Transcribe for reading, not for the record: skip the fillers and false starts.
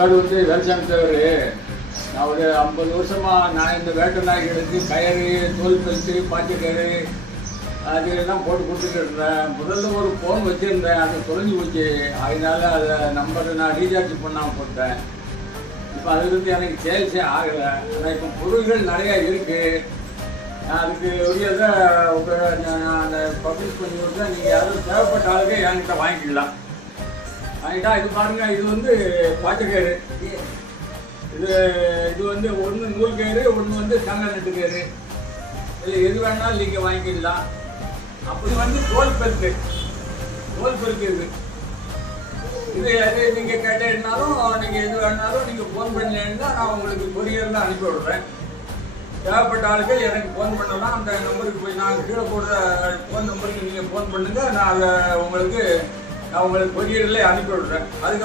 பேர் வந்து வேல்சாமி தேவர். நான் ஒரு 50 வருஷமா நான் இந்த வேட்டை நாய்களுக்கு கயிறு, தோல் பெல்ட்டு, பாய்ச்சக்கயிறு அது எல்லாம் போட்டு கொடுத்துட்டு இருந்தேன். முதல்ல ஒரு ஃபோன் வச்சுருந்தேன், அது தொலைஞ்சு போச்சு. அதனால அதை நம்பரை நான் ரீசார்ஜ் பண்ணாமல் போட்டேன். இப்போ அதுலேருந்து எனக்கு சேல்ஸே ஆகலை. ஆனால் இப்போ பொருள்கள் நிறையா இருக்குது. நான் அதுக்கு உரியதை நான் அந்த பப்ளிஷ் பண்ணி விட்டேன். நீங்கள் யாரும் தேவைப்பட்ட ஆளுக்கு என்கிட்ட வாங்கிக்கலாம். வாங்கிட்டா இது பாருங்கள், இது வந்து பாய்ச்சக்கயிறு. இது வந்து ஒன்று நூல் கயிறு, ஒன்று வந்து தேங்காய் நட்டு கயிறு. இதில் எது வேணாலும் நீங்கள் வாங்கிக்கலாம். அப்படி வந்து தோல் பெருக்கு இது எது நீங்கள் கேட்டீங்கன்னாலும் நீங்கள் எது வேணாலும் நீங்கள் ஃபோன் பண்ணீங்கன்னா நான் உங்களுக்கு கொரியரில் அனுப்பி விடுறேன். தேவைப்பட்ட ஆளுகள் எனக்கு ஃபோன் பண்ணலாம். அந்த நம்பருக்கு போய் நான் கீழே போடுற ஃபோன் நம்பருக்கு நீங்கள் ஃபோன் பண்ணுங்கள். நான் அதை உங்களுக்கு கொரியரில் அனுப்பி விடுறேன். அதுக்கு